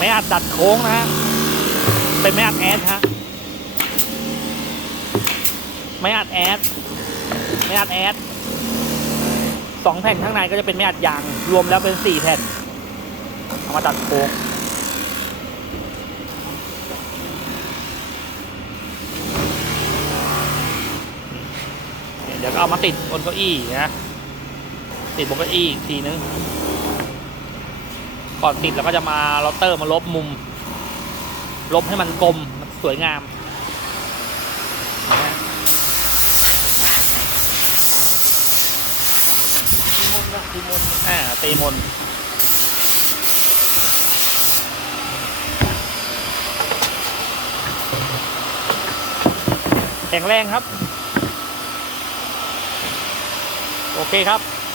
ไม่อัดดัดโค้งนะฮะ เป็นไม่อัดแอดฮะ ไม่อัดแอดไม่อัดแอดสองแผ่นข้างในก็จะเป็นไม่อัดยาง รวมแล้วเป็นสี่แผ่น เอามาตัดโค้งเดี๋ยวก็เอามาติดบนเก้าอี้นะ ติดบนเก้าอี้อีกทีนึง ก่อนติดเราก็จะมาเราเตอร์มาลบมุม ลบให้มันกลมสวยงามนะฮะทีมนนะทีมนอ่าตีมนแข็งแรงครับ โอเคครับ